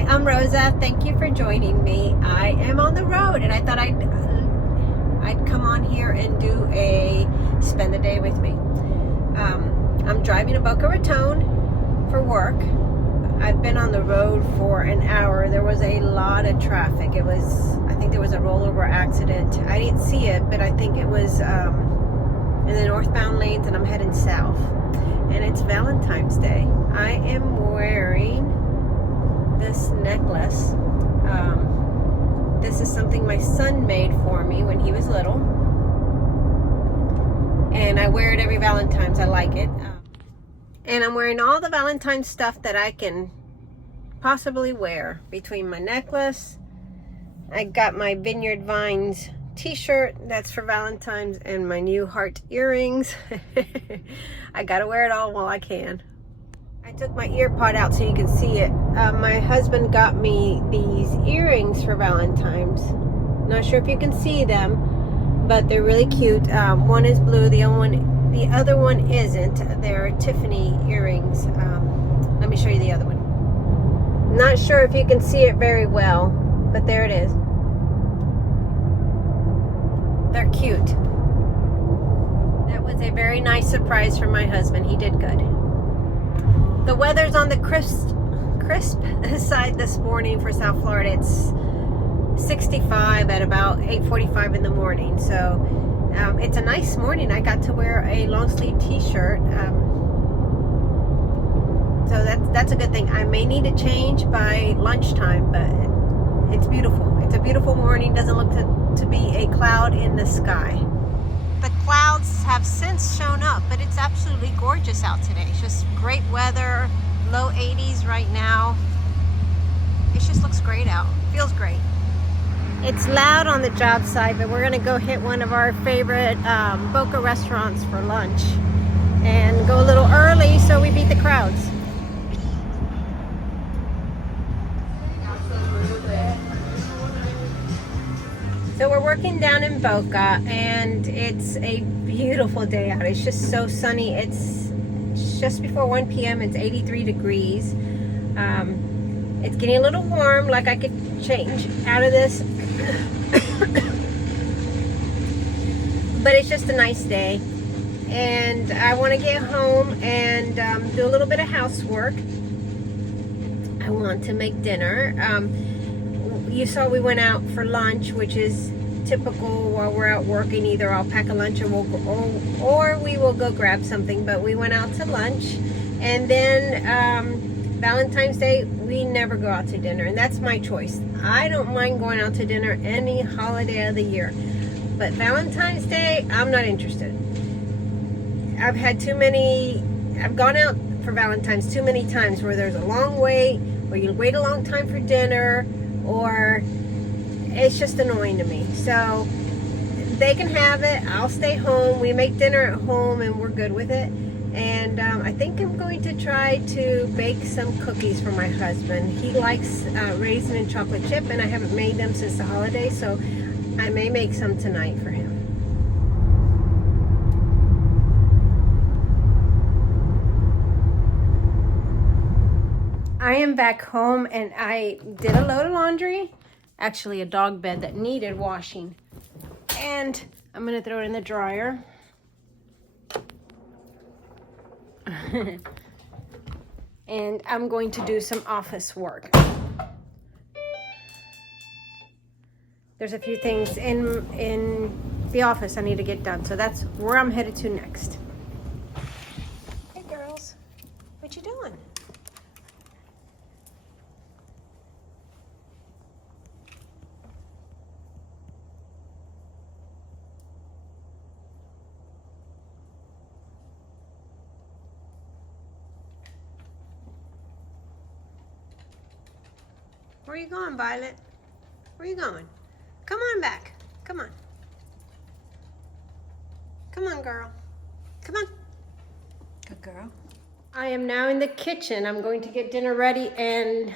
Hi, I'm Rosa. Thank you for joining me. I am on the road and I thought I'd come on here and do a spend the day with me. I'm driving to Boca Raton for work. I've been on the road for an hour. There was a lot of traffic. I think there was a rollover accident. I didn't see it, but I think it was in the northbound lanes, and I'm heading south. And it's Valentine's Day. I am wearing this necklace. This is something my son made for me when he was little, and I wear it every Valentine's. I like it. And I'm wearing all the Valentine's stuff that I can possibly wear. Between my necklace, I got my Vineyard Vines t-shirt, that's for Valentine's, and my new heart earrings. I gotta wear it all while I can. I took my ear pod out so you can see it. My husband got me these earrings for Valentine's. Not sure if you can see them, but they're really cute. One is blue, the other one isn't. They're Tiffany earrings. Let me show you the other one. Not sure if you can see it very well, but there it is. They're cute. That was a very nice surprise for my husband. He did good. The weather's on the crisp side this morning for South Florida. It's 65 at about 8:45 in the morning. So it's a nice morning. I got to wear a long sleeve t-shirt. So that's a good thing. I may need to change by lunchtime, but it's beautiful. It's a beautiful morning. Doesn't look to be a cloud in the sky. The clouds have since shown up, but it's absolutely gorgeous out today. It's just great weather, low 80s right now. It just looks great out. Feels great. It's loud on the job site, but we're gonna go hit one of our favorite Boca restaurants for lunch and go a little early so we beat the crowds. So we're working down in Boca, and it's a beautiful day out. It's just so sunny. It's just before 1 p.m. It's 83 degrees. It's getting a little warm, like I could change out of this. But it's just a nice day. And I want to get home and do a little bit of housework. I want to make dinner. You saw we went out for lunch, which is typical while we're out working. Either I'll pack a lunch or we will go grab something, but we went out to lunch. And then Valentine's Day, we never go out to dinner, and that's my choice. I don't mind going out to dinner any holiday of the year, but Valentine's Day, I'm not interested. I've gone out for Valentine's too many times where there's a long wait, where you wait a long time for dinner, or it's just annoying to me. So they can have it. I'll stay home. We make dinner at home and we're good with it. And I think I'm going to try to bake some cookies for my husband. He likes raisin and chocolate chip, and I haven't made them since the holiday, so I may make some tonight for him. I am back home, and I did a load of laundry, actually a dog bed that needed washing, and I'm gonna throw it in the dryer. And I'm going to do some office work. There's a few things in the office I need to get done, so that's where I'm headed to next. Hey girls, what you doing? Where are you going, Violet? Where are you going? Come on back. Come on. Come on, girl. Come on. Good girl. I am now in the kitchen. I'm going to get dinner ready, and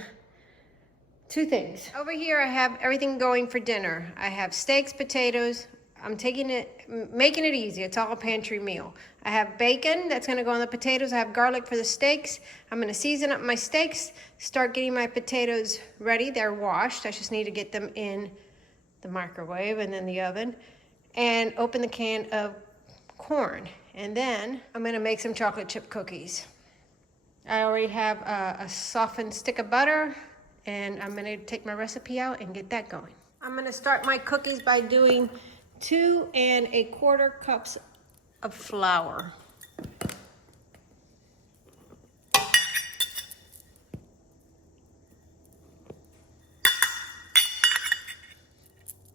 two things. Over here I have everything going for dinner. I have steaks, potatoes, I'm making it easy. It's all a pantry meal. I have bacon that's gonna go on the potatoes. I have garlic for the steaks. I'm gonna season up my steaks, start getting my potatoes ready. They're washed. I just need to get them in the microwave and then the oven, and open the can of corn. And then I'm gonna make some chocolate chip cookies. I already have a softened stick of butter, and I'm gonna take my recipe out and get that going. I'm gonna start my cookies by doing 2 1/4 cups of flour.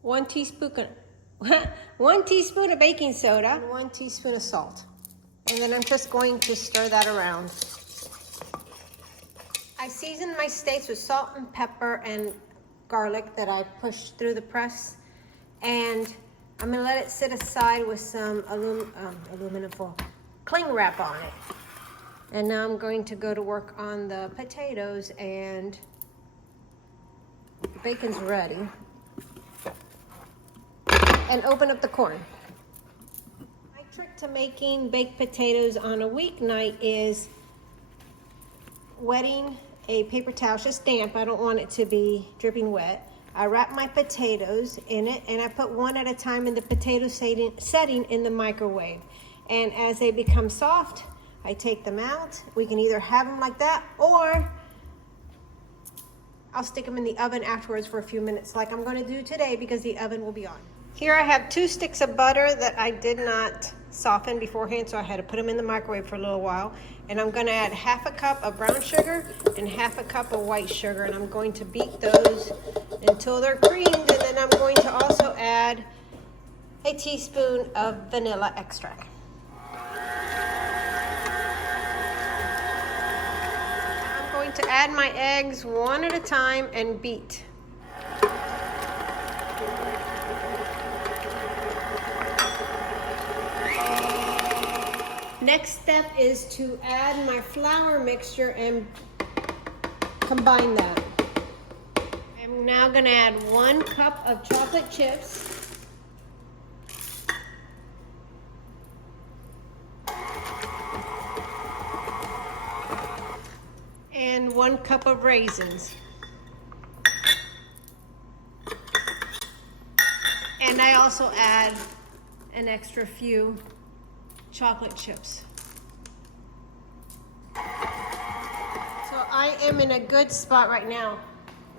One teaspoon of baking soda, and 1 teaspoon of salt. And then I'm just going to stir that around. I seasoned my steaks with salt and pepper and garlic that I pushed through the press. And I'm gonna let it sit aside with some aluminum foil cling wrap on it. And now I'm going to go to work on the potatoes, and the bacon's ready. And open up the corn. My trick to making baked potatoes on a weeknight is wetting a paper towel, it's just damp, I don't want it to be dripping wet. I wrap my potatoes in it, and I put one at a time in the potato setting in the microwave. And as they become soft, I take them out. We can either have them like that, or I'll stick them in the oven afterwards for a few minutes, like I'm gonna do today, because the oven will be on. Here I have 2 sticks of butter that I did not soften beforehand, so I had to put them in the microwave for a little while. And I'm gonna add 1/2 cup of brown sugar and 1/2 cup of white sugar, and I'm going to beat those until they're creamed. And then I'm going to also add a teaspoon of vanilla extract. I'm going to add my eggs one at a time and beat. Next step is to add my flour mixture and combine that. I'm now gonna add 1 cup of chocolate chips. And 1 cup of raisins. And I also add an extra few chocolate chips. So I am in a good spot right now.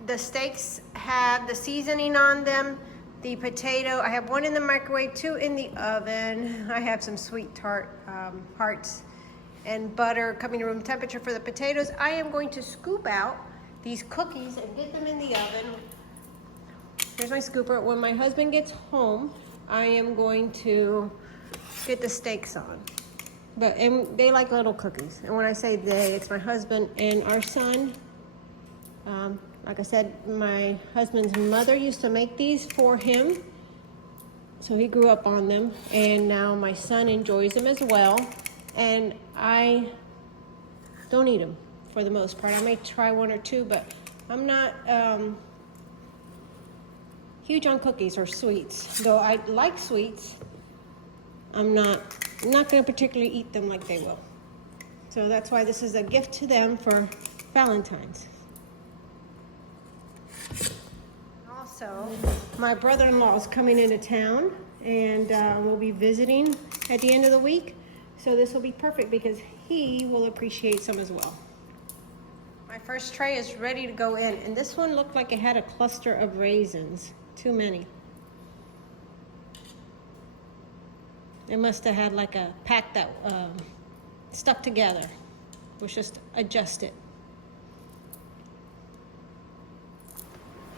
The steaks have the seasoning on them. The potato, I have 1 in the microwave, 2 in the oven. I have some sweet tart hearts and butter coming to room temperature for the potatoes. I am going to scoop out these cookies and get them in the oven. Here's my scooper. When my husband gets home, I am going to get the steaks on. And they like little cookies. And when I say they, it's my husband and our son. Like I said, my husband's mother used to make these for him, so he grew up on them, and now my son enjoys them as well. And I don't eat them for the most part. I may try 1 or 2, but I'm not huge on cookies or sweets. Though I like sweets, I'm not going to particularly eat them like they will. So that's why this is a gift to them for Valentine's. Also, my brother-in-law is coming into town, and we'll be visiting at the end of the week. So this will be perfect because he will appreciate some as well. My first tray is ready to go in, and this one looked like it had a cluster of raisins. Too many. It must have had like a pack that stuck together. Let's just adjust it.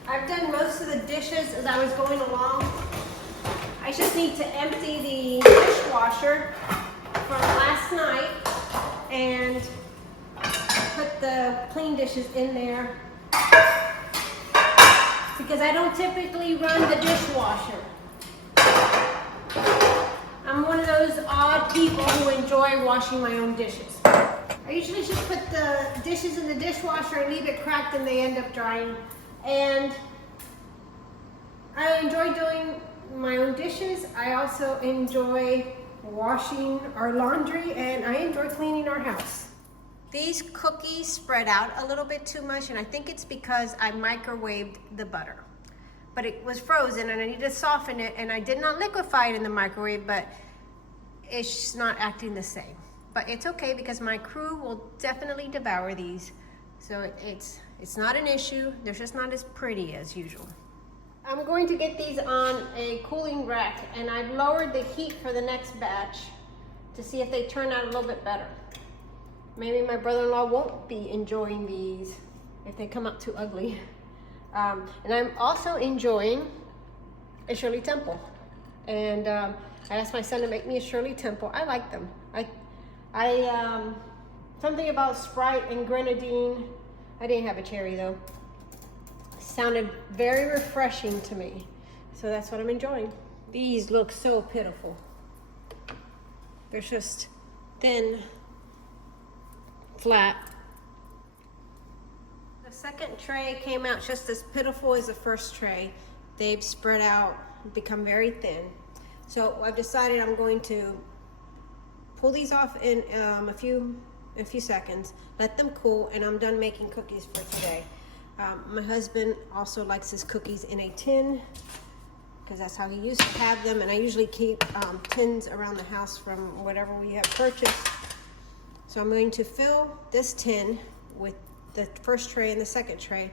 I've done most of the dishes as I was going along. I just need to empty the dishwasher from last night and put the clean dishes in there, because I don't typically run the dishwasher. I'm one of those odd people who enjoy washing my own dishes. I usually just put the dishes in the dishwasher and leave it cracked, and they end up drying. And I enjoy doing my own dishes. I also enjoy washing our laundry, and I enjoy cleaning our house. These cookies spread out a little bit too much, and I think it's because I microwaved the butter. But it was frozen and I need to soften it, and I did not liquefy it in the microwave, but it's just not acting the same. But it's okay because my crew will definitely devour these. So it's not an issue. They're just not as pretty as usual. I'm going to get these on a cooling rack, and I've lowered the heat for the next batch to see if they turn out a little bit better. Maybe my brother-in-law won't be enjoying these if they come out too ugly. And I'm also enjoying a Shirley Temple. And I asked my son to make me a Shirley Temple. I like them. Something about Sprite and grenadine. I didn't have a cherry though. Sounded very refreshing to me. So that's what I'm enjoying. These look so pitiful. They're just thin, flat. The second tray came out just as pitiful as the first tray. They've spread out, become very thin. So I've decided I'm going to pull these off in a few seconds, let them cool, and I'm done making cookies for today. My husband also likes his cookies in a tin because that's how he used to have them, and I usually keep tins around the house from whatever we have purchased. So I'm going to fill this tin with the first tray and the second tray.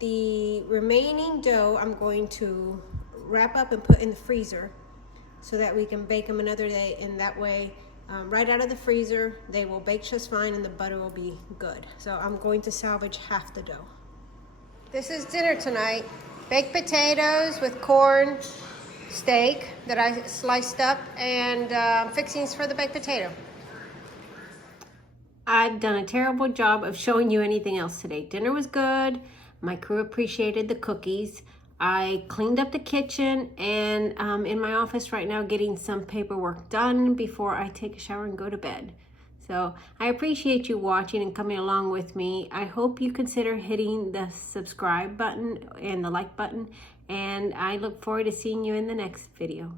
The remaining dough I'm going to wrap up and put in the freezer so that we can bake them another day, and that way right out of the freezer they will bake just fine and the butter will be good. So I'm going to salvage half the dough. This is dinner tonight. Baked potatoes with corn, steak that I sliced up, and fixings for the baked potato. I've done a terrible job of showing you anything else today. Dinner was good. My crew appreciated the cookies. I cleaned up the kitchen, and I'm in my office right now getting some paperwork done before I take a shower and go to bed. So I appreciate you watching and coming along with me. I hope you consider hitting the subscribe button and the like button, and I look forward to seeing you in the next video.